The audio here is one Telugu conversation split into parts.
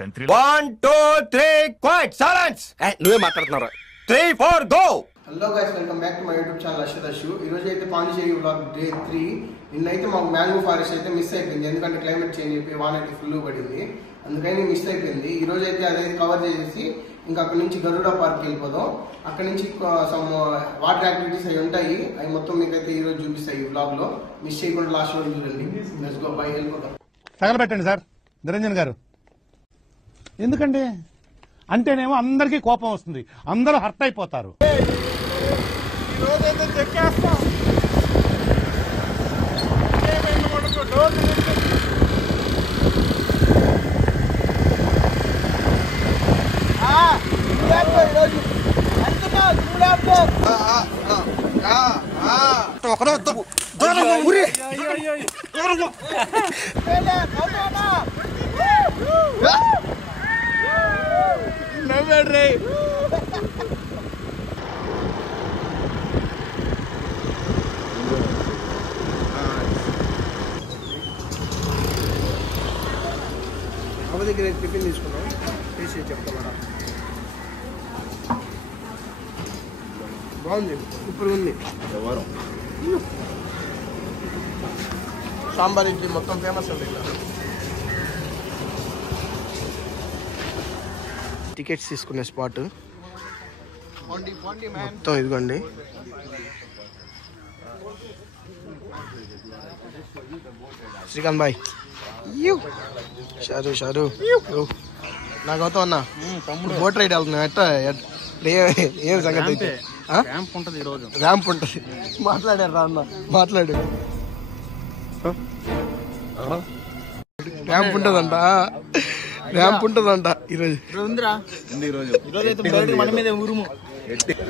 country. 1, 2, 3, quiet, silence. నువ్వే మాట్లాడుతున్నారా? 3, 4, go. Hello guys, welcome back to my YouTube channel అశ్వదర్శు. ఈరోజు అయితే పాండిచేరి వ్లాగ్ డే 3. నిన్నైతే మాకు మ్యాంగో ఫారెస్ట్ అయితే మిస్ అయిపోయింది, ఎందుకంటే క్లైమేట్ చేంజ్ అయిపోయి వాన అయితే ఫుల్ పడింది, అందుకని మిస్ అయిపోయింది. ఈరోజు అయితే అదే కవర్ చేసేసి ఇంకా అక్కడ నుంచి గరుడ పార్క్ వెళ్ళిపోదాం. అక్కడ నుంచి సమ్ వాటర్ యాక్టివిటీస్ అవి ఉంటాయి, అవి మొత్తం మీకైతే ఈరోజు చూపిస్తాయి ఈ వ్లాగ్ లో. మిస్ చేయకుండా లాస్ట్ వరకు చూడండి. లెట్స్ గో, బై, వెళ్ళిపోతాం. తగలబెట్టండి సార్ నిరంజన్ గారు. ఎందుకండి అంటేనేమో అందరికీ కోపం వస్తుంది, అందరూ హర్ట్ అయిపోతారు. అమ్మ దగ్గర టిఫిన్ తీసుకున్నాం, చేసి చెప్తామరా. బాగుంది, సూపర్ ఉంది. సాంబార్ ఇడ్లీ మొత్తం ఫేమస్ ఉంది ఇక్కడ. టికెట్స్ తీసుకునే స్పాట్ మొత్తం ఇదిగోండి. శ్రీకాంత్ బాయ్, షారు షారు నాకు అవుతావు అన్న. బోట్ రైడ్ వెళ్తున్నా, ఎట్లా ఏం సంగతి అయితే? ర్యాంప్ ఉంటుంది ఈరోజు, ర్యాంప్ ఉంటుంది. మాట్లాడారు రా అన్న, మాట్లాడు. ర్యాంప్ ఉంటుందంట, ర్యాంప్ ఉంటుందంట ఈరోజు.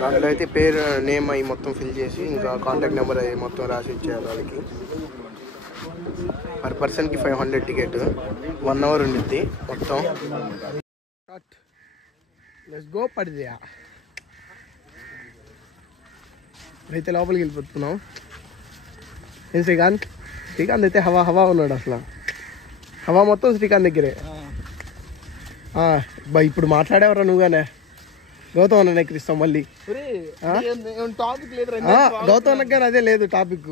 దాంట్లో అయితే పేరు, నేమ్ అవి మొత్తం ఫిల్ చేసి ఇంకా కాంటాక్ట్ నెంబర్ అవి మొత్తం రాసి ఇచ్చారు వాళ్ళకి. పర్ పర్సన్కి 500 టికెట్, 1 అవర్ ఉండిద్ది మొత్తం. లెట్స్ గో పడిదియా. అయితే లోపలికి వెళ్ళిపోతున్నాం. ఏం శ్రీకాంత్? శ్రీకాంత్ అయితే హవా ఉన్నాడు అసలు. హవా మొత్తం శ్రీకాంత్ దగ్గరే. ఇప్పుడు మాట్లాడేవరా నువ్వుగానే? గౌతమ్ అన్న ఎక్కిస్తాం మళ్ళీ. గౌతమ్ అన్నకు కానీ అదే లేదు టాపిక్.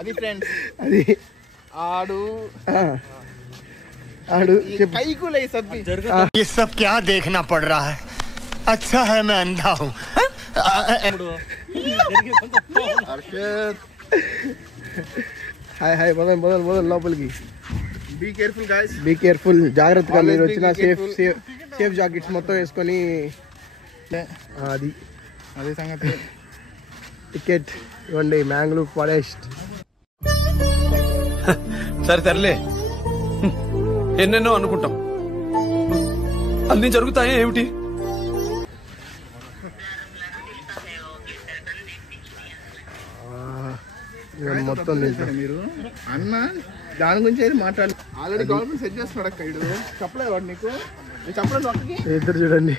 అది ఫ్రెండ్స్, అది ఆడు కైకులే సబ్బి. ये सब क्या देखना पड़ रहा है? अच्छा है मैं अंधा हूँ. హాయ్ మొదలు లోపలికి. Be careful guys, be careful, జాగ్రత్తగా. మీరు వచ్చిన సేఫ్ జాకెట్స్ మొత్తం వేసుకొని. అది అదే సంగతి. టికెట్ ఇవ్వండి, మ్యాంగ్లూర్ ఫారెస్ట్. సర్లే, ఎన్నెన్నో అనుకుంటాం, అన్ని జరుగుతాయా ఏమిటి? మొత్తం మీరు అన్న దాని గురించి అయితే మాట్లాడాలి. ఆల్రెడీ గవర్నమెంట్ సెట్ చేస్తున్నాడు అక్క. ఇడు చెప్పలేదు వాడు నీకు, చెప్పలేదు అక్కకి. ఇద్దరు చూడండి.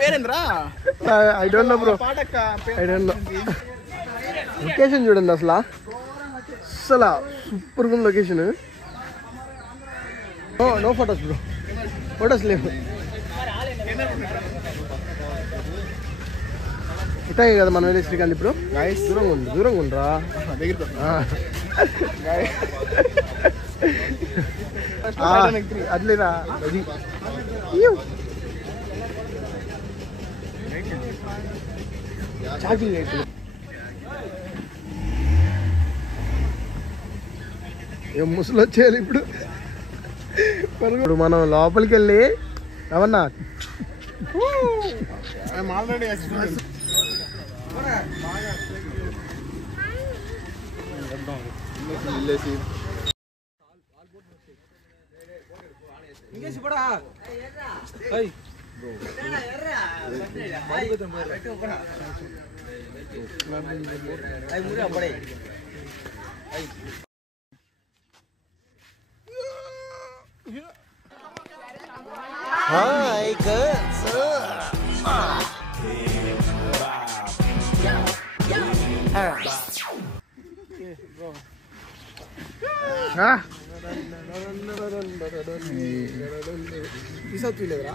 పేరేంద్రా? I don't know bro, I don't know. Location చూడండి అసలు సూపర్ గా location. No photos bro, photos లేవు. ఇటాయి కదా మనం వెళ్ళి శ్రీకాంత్. ఇప్పుడు దూరంగా ఉండరా అట్లేరా. అది చాక్లెట్. ఏం ముసలు వచ్చేయాలి ఇప్పుడు. ఇప్పుడు మనం లోపలికి వెళ్ళి ఏమన్నా ఆల్రెడీ Hi, girls.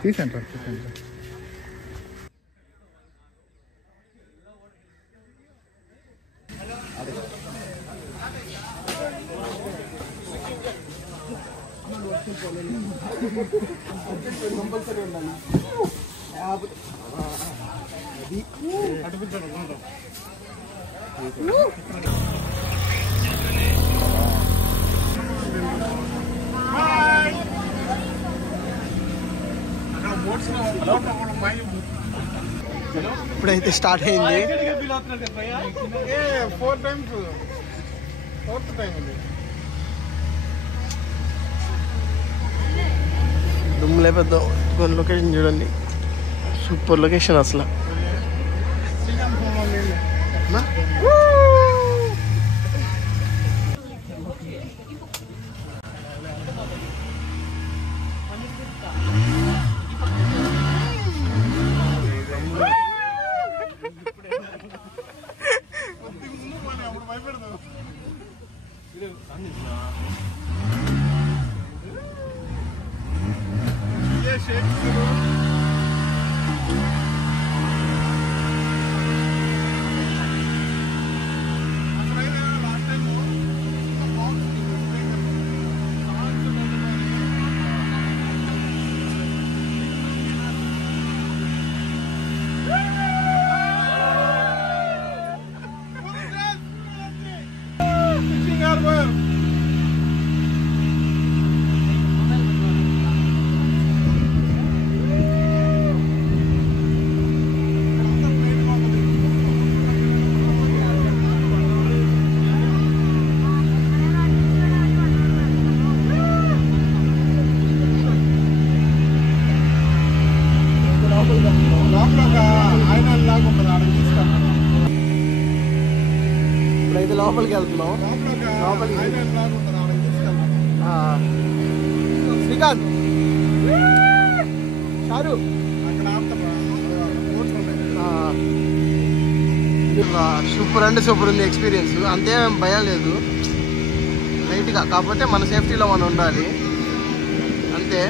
తీసంటారు. ఇప్పుడైతే స్టార్ట్ అయింది. 4 times 4th టైం ఇది. దుమ్ములే పెద్ద లొకేషన్ చూడండి, సూపర్ లొకేషన్ అసలు. ఇప్పుడైతే లోపలికి వెళ్తున్నాం. శ్రీకాంత్ షారు సూపర్ అంటే సూపర్ ఉంది ఎక్స్పీరియన్స్. అంతేం భయం లేదు, లైట్గా. కాకపోతే మన సేఫ్టీలో మనం ఉండాలి అంతే.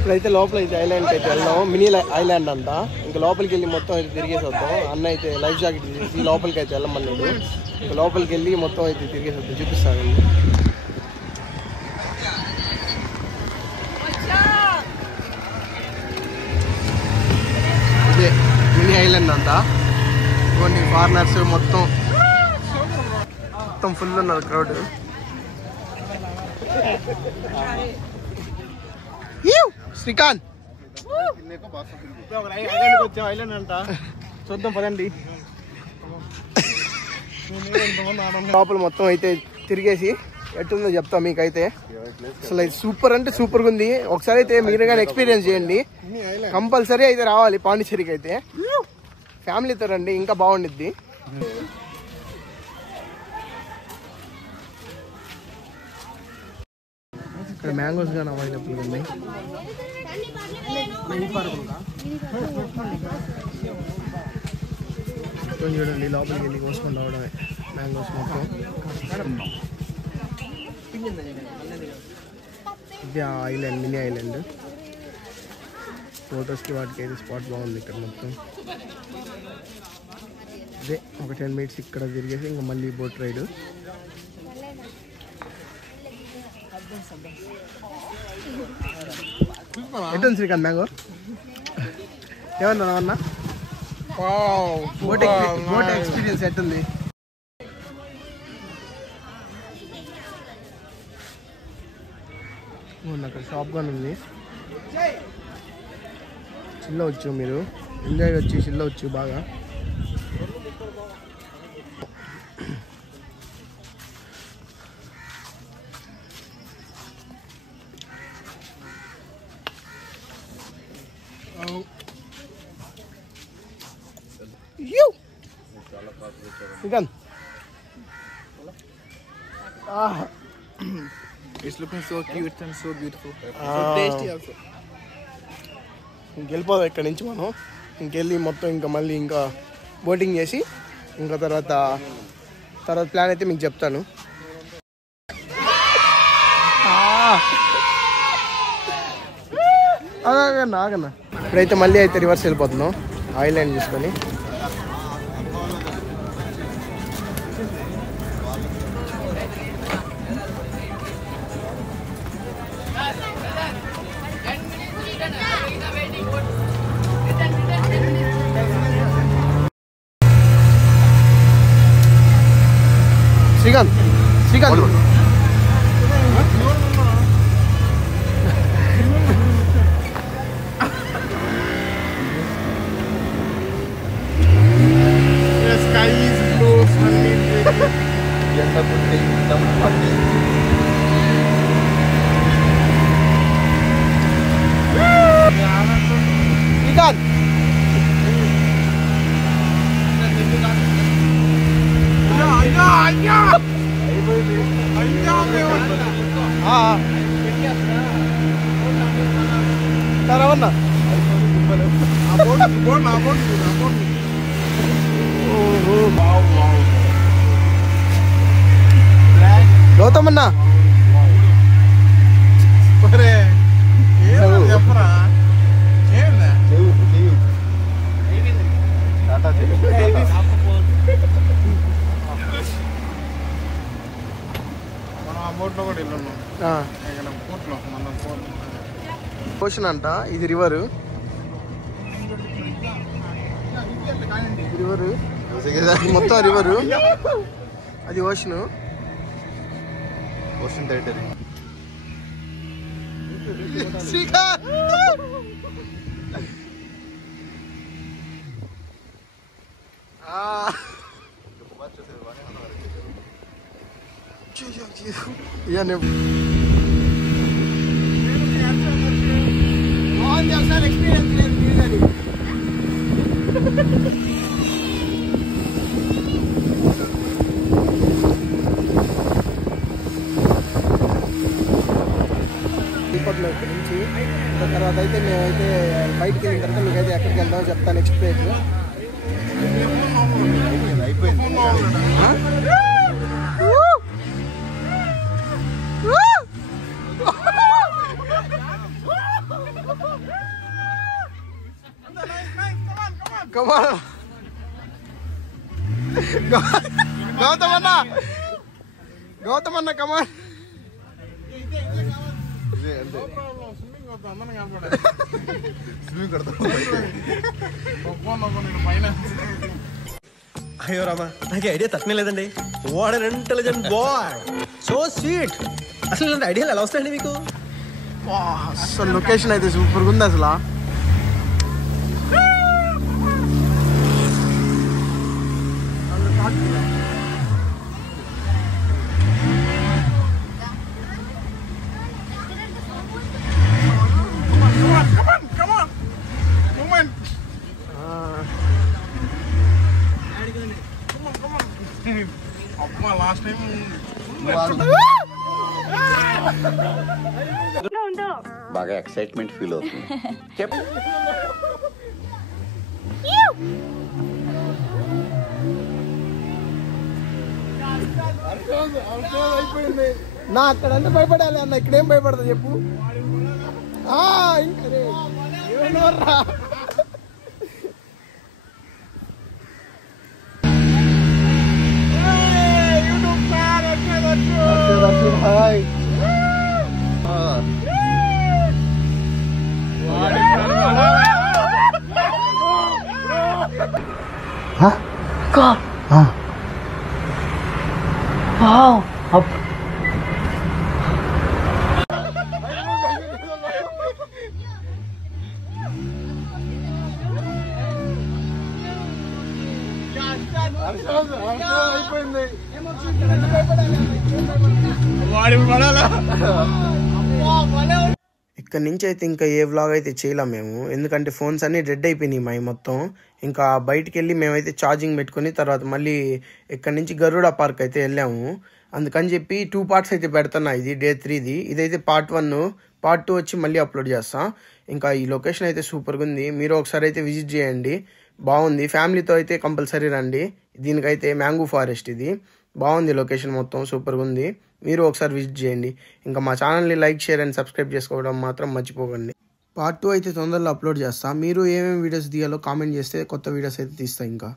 ఇప్పుడైతే లోపల అయితే ఐలాండ్కి అయితే వెళ్దాం. మినీ ఐలాండ్ అంట. ఇంకా లోపలికి వెళ్ళి మొత్తం అయితే తిరిగేసి వద్దాం. అన్న అయితే లైఫ్ జాకెట్ తీసి లోపలికి అయితే వెళ్ళమన్నాడు. ఇంకా లోపలికి వెళ్ళి మొత్తం అయితే తిరిగేసి వద్దాం, చూపిస్తానండి. ఇదే మినీ ఐలాండ్ అంట. కొన్ని ఫారినర్స్ మొత్తం ఫుల్ ఉన్నారు క్రౌడ్. శ్రీకాంత్ ఐలాండ్ అంట, చూద్దాం పదండి. లోపల మొత్తం అయితే తిరిగేసి ఎట్టుందో చెప్తా మీకైతే. అసలు ఇది సూపర్ అంటే సూపర్గా ఉంది. ఒకసారి అయితే మీరు కానీ ఎక్స్పీరియన్స్ చేయండి, కంపల్సరీ అయితే రావాలి పాండిచ్చేరికి. అయితే ఫ్యామిలీతో రండి, ఇంకా బాగుండిద్ది. ఇక్కడ మ్యాంగోస్ కానీ అవైలబుల్ ఉన్నాయి. చూడండి, లోపలికి వెళ్ళి కోసుకొని రావడమే మ్యాంగోస్ మొత్తం. ఇది ఆ ఐలాండ్, మినీ ఐలాండ్. ఫొటోస్కి వాటికి అయితే స్పాట్ బాగుంది ఇక్కడ మొత్తం. అదే ఒక 10 minutes ఇక్కడ తిరిగేసి ఇంకా మళ్ళీ బోట్ రైడ్. ఎట్టుంది శ్రీకాంత్ మ్యాంగో? ఏమన్నా అన్న బోట్ ఎక్స్పీరియన్స్ ఎట్టుంది? అక్కడ షాప్ గానే ఉంది, చిల్లవచ్చు మీరు, ఎంజాయ్ వచ్చి చిల్లవచ్చు బాగా. It's looking so cute and so beautiful. So tasty also. ఇంకెళ్ళిపోదాం ఇక్కడ నుంచి మనం. ఇంకెళ్ళి మొత్తం ఇంకా మళ్ళీ ఇంకా బోటింగ్ చేసి ఇంకా తర్వాత ప్లాన్ అయితే మీకు చెప్తాను. ఆగన్నా ఇప్పుడైతే మళ్ళీ అయితే రివర్స్ వెళ్ళిపోతున్నాం ఐలాండ్ చూసుకొని. శ్రీకాంత్ రవన్నా గౌతమన్నా ఓషన్ అంట. ఇది రివరు మొత్తం రివరు, అది ఓషన్ టెరిటరీ. ఒకసారి ఎక్స్పీరియన్స్ లేదు. ఇక్కడ నుంచి తర్వాత అయితే మేమైతే బయటికి వెళ్ళిన తర్వాత మీకైతే ఎక్కడికి వెళ్దామో చెప్తాను నెక్స్ట్ ప్లేస్. గౌతమన్న కమాన్. అయ్యో రామా, నాకు ఐడియా తక్కువ లేదండి. What an intelligent boy, so sweet. అసలు ఇలాంటి ఐడియాలు ఎలా వస్తాయండి మీకు? అసలు లొకేషన్ అయితే సూపర్గా ఉంది అసలు. బాగా ఎక్సైట్మెంట్ ఫీల్ అవుతుంది. నా అక్కడంతా భయపడాలి అన్న, ఇక్కడేం భయపడతా చెప్పు. ఇంకా హాయ్ అయిపోయింది. ఇక్కడ నుంచి అయితే ఇంకా ఏ వ్లాగ్ అయితే చేయలేం మేము, ఎందుకంటే ఫోన్స్ అన్నీ డెడ్ అయిపోయినాయి మా మొత్తం. ఇంకా బయటికి వెళ్ళి మేమైతే ఛార్జింగ్ పెట్టుకుని తర్వాత మళ్ళీ ఇక్కడ నుంచి గరుడ పార్క్ అయితే వెళ్ళాము. అందుకని చెప్పి 2 పార్ట్స్ అయితే పెడుతున్నా. ఇది డే 3ది, ఇదైతే పార్ట్ 1, పార్ట్ 2 వచ్చి మళ్ళీ అప్లోడ్ చేస్తాం. ఇంకా ఈ లొకేషన్ అయితే సూపర్గా ఉంది, మీరు ఒకసారి అయితే విజిట్ చేయండి, బాగుంది. ఫ్యామిలీతో అయితే కంపల్సరీ రండి. దీనికైతే మ్యాంగో ఫారెస్ట్, ఇది బాగుంది, లొకేషన్ మొత్తం సూపర్గా ఉంది, మీరు ఒకసారి విజిట్ చేయండి. ఇంకా మా ఛానల్ని లైక్, షేర్ అండ్ సబ్స్క్రైబ్ చేసుకోవడం మాత్రం మర్చిపోకండి. పార్ట్ 2 అయితే తొందరలో అప్లోడ్ చేస్తాం. మీరు ఏమేమి వీడియోస్ తీయాలో కామెంట్ చేస్తే కొత్త వీడియోస్ అయితే తీస్తాం. ఇంకా